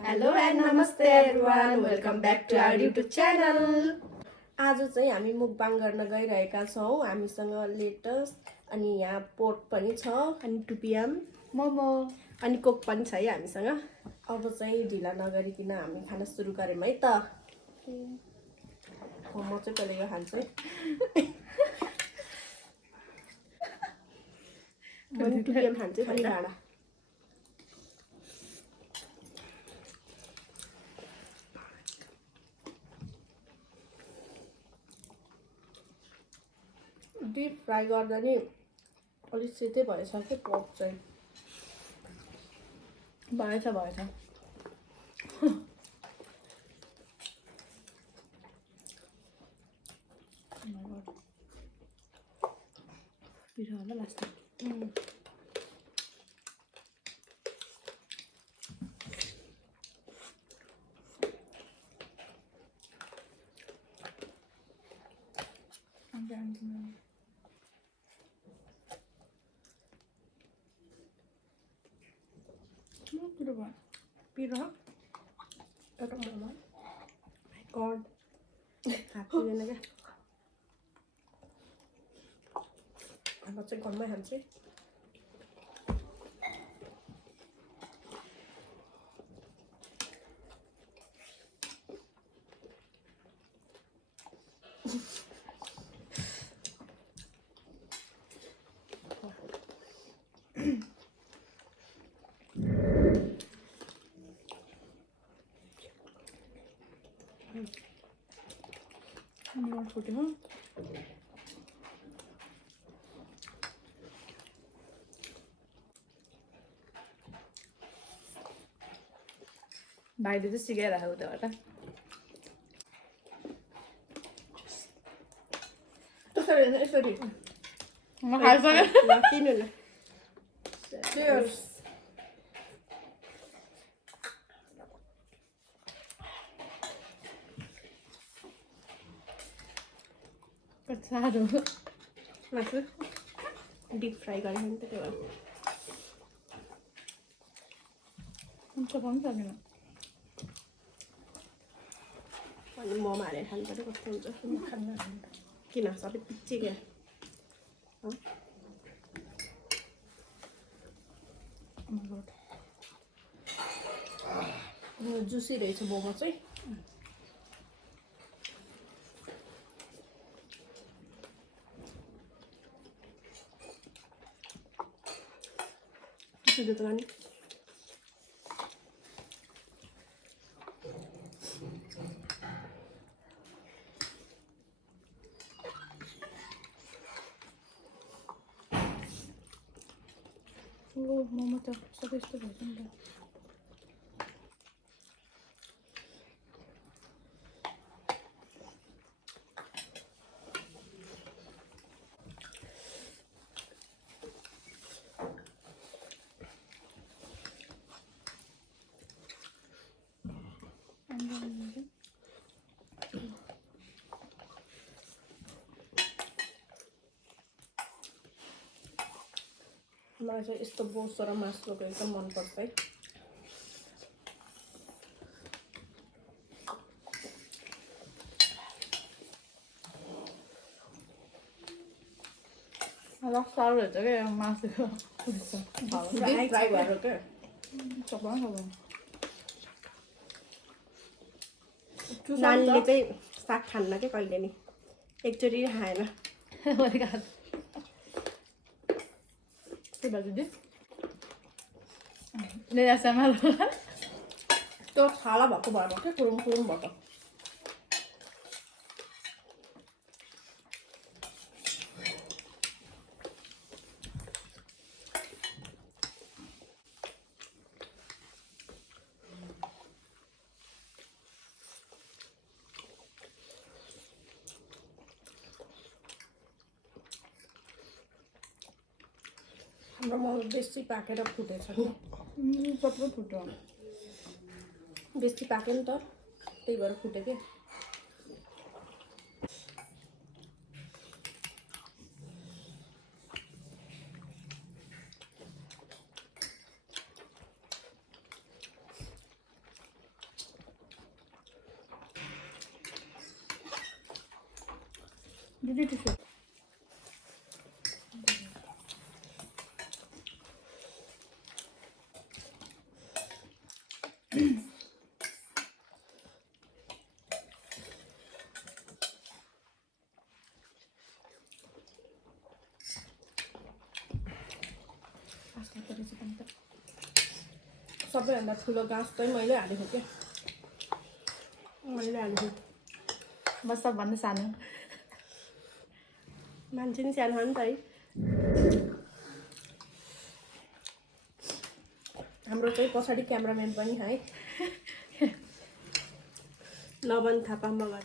Hello and namaste everyone. Welcome back to our YouTube channel. आज चाहिँ हामी मुकबाङ गर्न गइरहेका छौं. हामीसँग लेटस अनि यहाँ पोर्क पनि छ अनि टुपियाम मोमो अनि कोक पनि छ है हामीसँग. अब चाहिँ ढिला नगरिकिन हामी खाना सुरु गरौँ है त. म चाहिँ पहिले यो खान्छु है. म टुपियाम खान्छु खाली भाडा. डीप फ्राई गर्दा नि अलिक सेतै भएछ के पोर्क चाहिँ. भएछ पिरो होला लास्टमा. पिरो एउटा मोमो. गड हाप्दैन क्या. अब चाहिँ घरमै खान्छु. फुट्यो भाइले चाहिँ सिकाइरहेको उताबाट. त्यसरी होइन यसरी. म खाइसकेँ. किन्नु न. Cheers. साह्रो मासु डिप फ्राई गरेको नि त त्यो भएर. हुन्छ पनि सक्दैन. अनि मोमो हालेर खानु पर्यो कस्तो हुन्छ. खान्न किन सबै पिच्ची क्या. जुसी रहेछ मोमो चाहिँ. सुधो त नि मोमो त सबै यस्तो भएछ नि त. मलाई चाहिँ यस्तो बोसो र मासुको एकदम मनपर्छ है. साह्रो रहेछ क्या मासुको. फ्राई गरेर क्या. सबैमा खानु. नानीले चाहिँ साग खान्न क्या कहिले नि. एकचोटि खाएन. के बाजु दि ले आसामा त्यो छाला भएको भएर क्या कुरुम कुरुम भएको. हाम्रो मोमो बेसी पाकेर फुटेछ नि. सबै फुट्यो. बेसी पाक्यो नि त त्यही भएर फुट्यो क्या. दिदी टिस्यु सबैभन्दा ठुलो गाँस चाहिँ मैले हालेको क्या मैले हालेको म सबभन्दा सानो मान्छे नि सानो हो नि त है हाम्रो चाहिँ पछाडि क्यामराम्यान पनि है नवन थापा मगर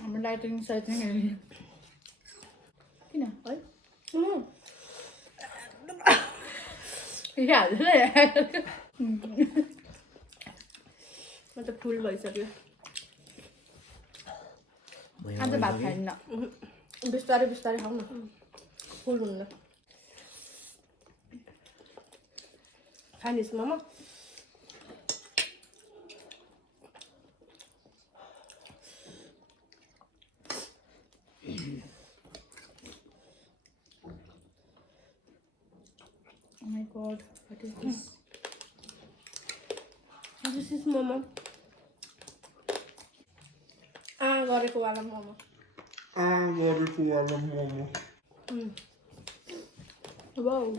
हाम्रो लाइटिङ साइटिङ हेर्ने किन है हाल्दैन म त फुल भइसक्यो आज भात खाइन्न बिस्तारै बिस्तारै खाऊ न फुल हुन्न खानिस् मामा Oh my god, what is this? This is momo. गरेको वाला मोमो गरेको वाला मोमो वाउ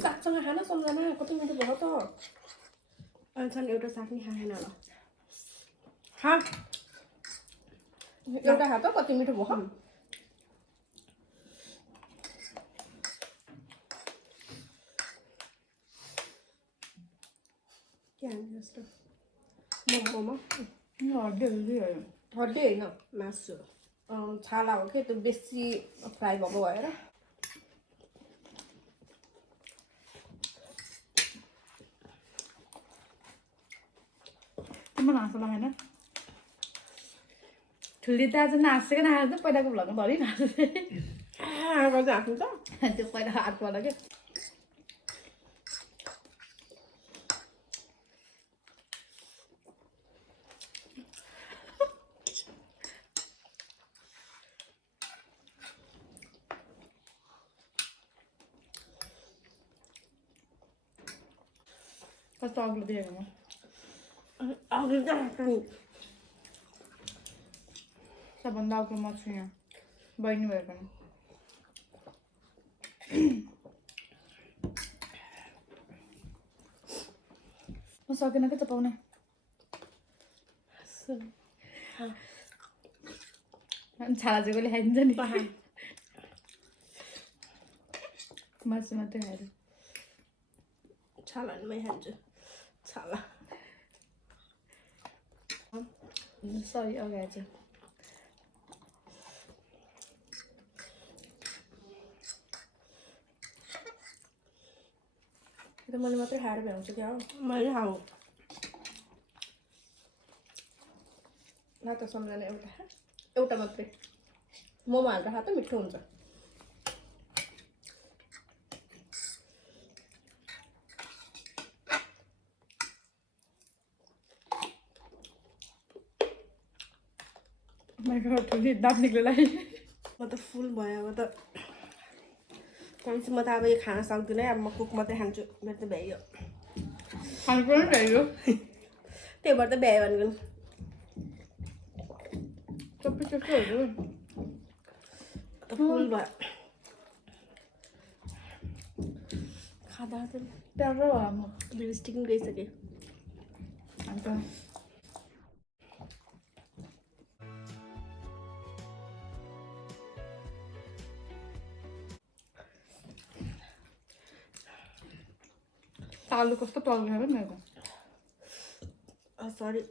सागसँग खान सम्झना कति मिठो भयो त अन्छन् एउटा साग नि खाएन ल खा एउटा खा त कति मिठो भयो के हाल्नु जस्तो मोमोमा हड्डी हड्डी होइन मासु छाला हो कि त्यो बेसी फ्राई भएको भएर तिम्रो हाँसो लगाएन ठुली त आज नाचेको नाच्छ पहिलाको भ्लगमा धरि नाच्छ आफ्नो त त्यो पहिला हातवाला क्या कस्तो अग्लो देखेको म सबभन्दा अग्लो म छु यहाँ बहिनी भएर पनि म सकेन क्या चपाउने छाला चाहिँ कसले खाइदिन्छ नि मासु मात्रै खाएर छाला नि मै खान्छु छाला सरी अगाडि चाहिँ त मैले मात्रै खाएर भ्याउँछु क्या हो मैले खाऊ ल त सम्झना एउटा मात्रै मोमो हाल्दा खा त मिठो हुन्छ ठुली दाँत निक्लेलाई म त फुल भयो अब त भनेपछि म त अब यो खान सक्दिनँ अब म कुक मात्रै खान्छु मेरो त भ्याइयो खानु पर्यो नि भ्याइयो त्यही भएर त भ्यायो भनेको सबै त्यस्तोहरू त फुल भयो खाँदा त प्यारो भयो म लिपस्टिक पनि गइसकेँ अन्त आलु कस्तो टल्केर मेरो सरी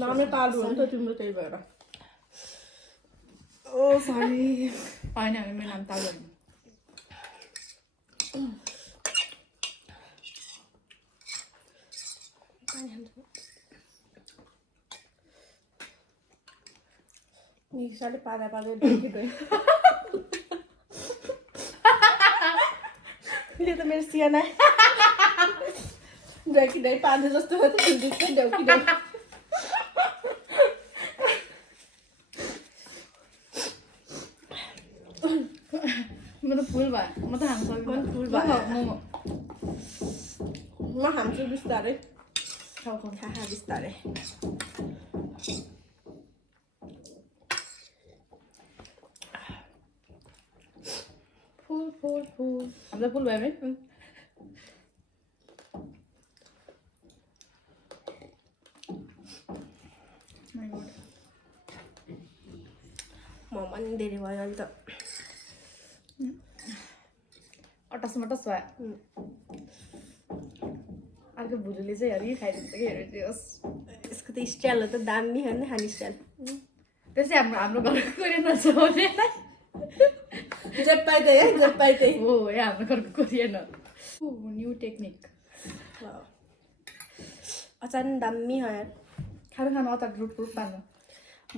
नामै तालु हो नि त तिम्रो त्यही भएर ओ सरी होइन मेरो नाम तालु निसाले पादा पादा ढोकी ढोइ यो त मेरो सियाना ढोकी ढोइ पादा जस्तो मात्रै खिल्दिन्छ ढोकी ढोइ म त फुल भयो म त खान सक्दिनँ फुल भयो मोमो म खान्छु बिस्तारै खाऊ खाऊ खा बिस्तारै फुल फुल फुल हामीलाई फुल भयो है मोमो पनि धेरै भयो अहिले त अटस मटस भयो अर्को भुलुले चाहिँ हेरि खाइदिन्छ कि हेरिदियोस् यसको त स्टाइल हो त दामी होइन खाने स्टाइल त्यसै हाम्रो घरको कोरियन छ भने जब पाइ त्यही है जब पाइ त्यही हो या हाम्रो घरको कोरियन हो न्यू टेक्निक अचार पनि दामी हो यार खानु खानु अचार रुट रुट पार्नु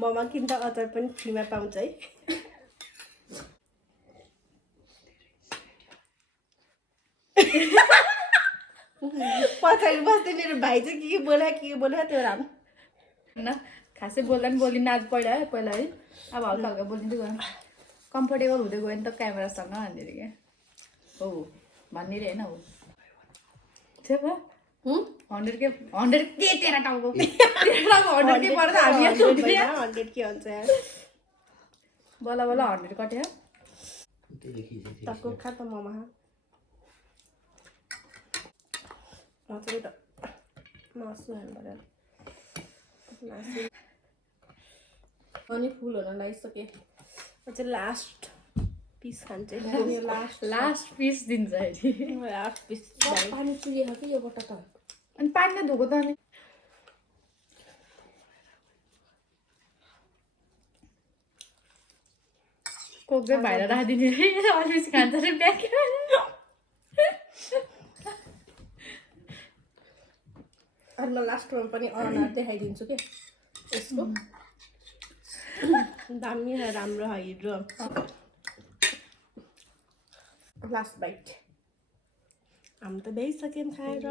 मोमो किन्दा अचार पनि फ्रीमा पाउँछ है पछाडि बस्दै मेरो भाइ चाहिँ के बोल्यो त्यो राम्रो होइन खासै बोल्दा पनि बोलिन्न आज पहिला है अब हल्का हल्का बोलिँदै गयो कम्फर्टेबल हुँदै गयो नि त क्यामेरासँग भनेर क्या हो भन्ने रे होइन हो 100 के तेरा टाउको 100 के पर्दा हामी 100 के हुन्छ यार बल्ल बल्ल 100 कट्यो तको खा त मोमो मजाले त मासु हाल्नु मासु अनि फुल हुन लागिसके अझै लास्ट पिस खान्छ लास्ट पिस दिन्छ लास्ट पिस पानी चुहिएको कि योबाट त अनि पानीले धोको त अनि कोक चाहिँ भाइलाई राखिदिने अलिस खान्छ रे ब्याग अनि म लास्टमा पनि अनुहार देखाइदिन्छु के यसको दामी राम्रो हिरो लास्ट बाइट हामी त भ्याइसक्यौँ खाएर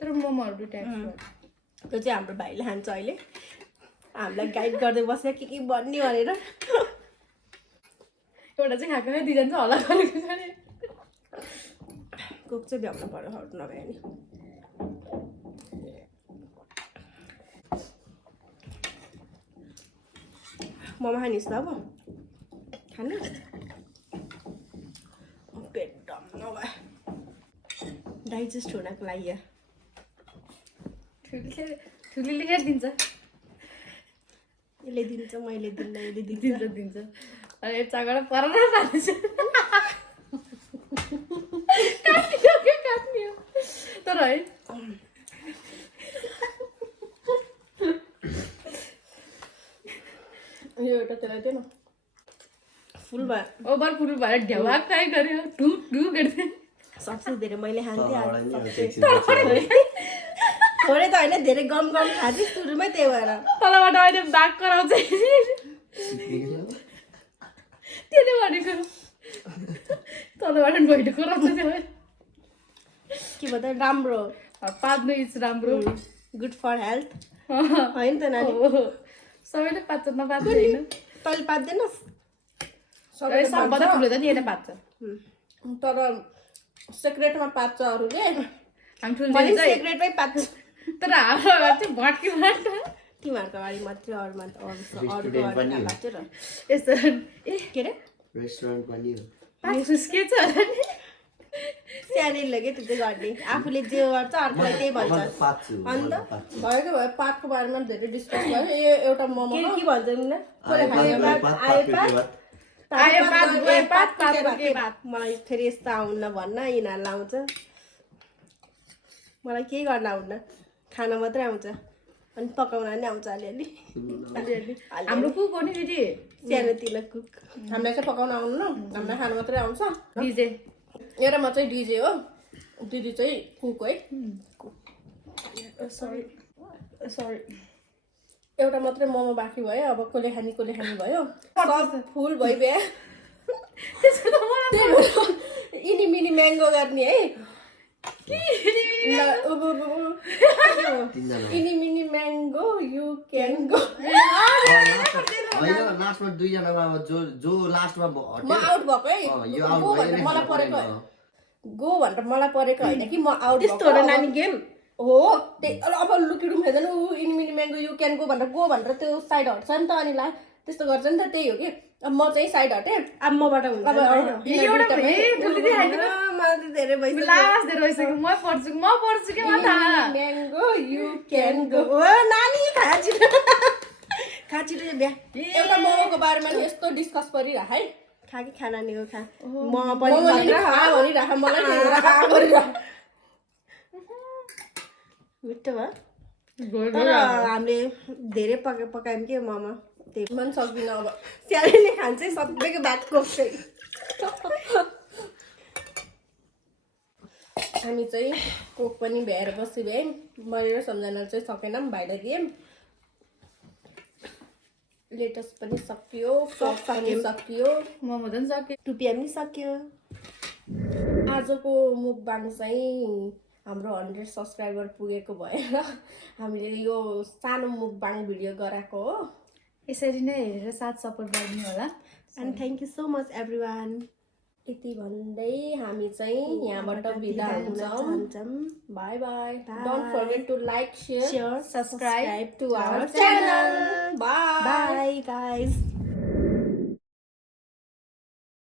तर मोमोहरू दुइटा त्यो चाहिँ हाम्रो भाइले खान्छ अहिले हामीलाई गाइड गर्दै बस्यो के भन्ने भनेर एउटा चाहिँ खाएको है दुईजना चाहिँ होला गरेको छ नि कोक चाहिँ भ्याउनु पर्यो हट नभए नि मोमो खानुहोस् न अब खानुहोस् पेट डम नभए डाइजेस्ट हुनको लागि ठुलीले हेरिदिन्छ यसले दिन्छ मैले दिन्न यसले दिन्छ अनि चाबाट परेर पाल्छ काट्ने हो तर है यो एउटा त्यसलाई दिएन फुल भयो ओभर फुल भएर ढ्यावा ट्राई गर्यो टुक टुक गर्दै सबसे धेरै मैले खान्थेँ थोरै त होइन धेरै गम खाँथेँ सुरुमै त्यही भएर तलबाट अहिले बाघ कराउँछ त्यसले भनेको तलबाट भइट कराउँछ के भन्दा राम्रो पाच्नु इज राम्रो गुड फर हेल्थ होइन त नानी सबैले पाच्छ नपाच्दैन तैँले पाच्दैनस् सबभन्दा ठुलो त नि यसले पाच्छ तर सेक्रेटमा पाच्छ अरूले हामी ठुलो सेक्रेटमै पाच्छ तर हाम्रो चाहिँ भट्की भट्छ तिमीहरूको अगाडि मात्रै अरूमा त अरूको पाच्छ र यस्तो ए के अरे रेस्टुरेन्ट पनि के छ सानैले के त्यो चाहिँ गर्ने आफूले जे गर्छ अर्कोलाई त्यही भन्छ अन्त भएको भयो पातको बारेमा धेरै डिस्कस भयो एउटा मोमो के भन्छ मलाई फेरि यस्तो आउन्न भन्न यिनीहरूलाई आउँछ मलाई केही गर्न आउन्न खाना मात्रै आउँछ अनि पकाउन नि आउँछ अलिअलि हाम्रो कुक हो नि दिदी सानोतिनो कुक हामीलाई चाहिँ पकाउन आउनु हामीलाई खाना मात्रै आउँछ डिजे एउटा म चाहिँ डिजे हो दिदी चाहिँ कुक है सरी सरी एउटा मात्रै मोमो बाँकी भयो अब कसले खाने भयो सब फुल भइबे इनी मिनी म्याङ्गो गर्ने है इनी mini mango you can go होइन लास्टमा दुईजनामा अब जो लास्टमा म आउट भएको है यो आउट गो भनेर मलाई परेको होइन कि म आउट त्यस्तो हो र नानी गेम हो अब लुकिडुम खेल्दैन ऊ इनी mini mango you can go भनेर त्यो साइड हट्छ नि त अनि ला त्यस्तो गर्छ नि त त्यही हो कि अब म चाहिँ साइड हटेँ अब मबाट हुन्छ अब मलाई त धेरै भइसक्यो लास्ट धेरै भइसक्यो म पढ्छु के म थाहा म्याङ्गो यु क्यान गो ओ नानी खाची बिहा एउटा मोमोको बारेमा नि यस्तो डिस्कस परिरह है खा कि खाना नि हो खा म मोमो पनि नि खा भनिरह मलाई मिठो भयो तर हामीले धेरै पकायौँ कि मोमो त्यही मन सक्दिनँ अब स्यालेले खान्छ सबैको भात कोक्छ हामी चाहिँ कोक पनि भ्याएर बसी भए मैले र सम्झना चाहिँ सकेनौँ भाइलाई दिएँ लेटस पनि सकियो कोक पनि सकियो मोमो पनि सक्यो टुपिया पनि सक्यो आजको मुकबाङ चाहिँ हाम्रो 100 सब्सक्राइबर पुगेको भएर हामीले यो सानो मुकबाङ भिडियो गराएको हो यसरी नै हेरेर साथ सपोर्ट गरिदिनु होला and thank you so much everyone यति भन्दै हामी चाहिँ यहाँबाट बिदा हुन्छौँ bye bye don't forget to like share subscribe to our channel bye bye guys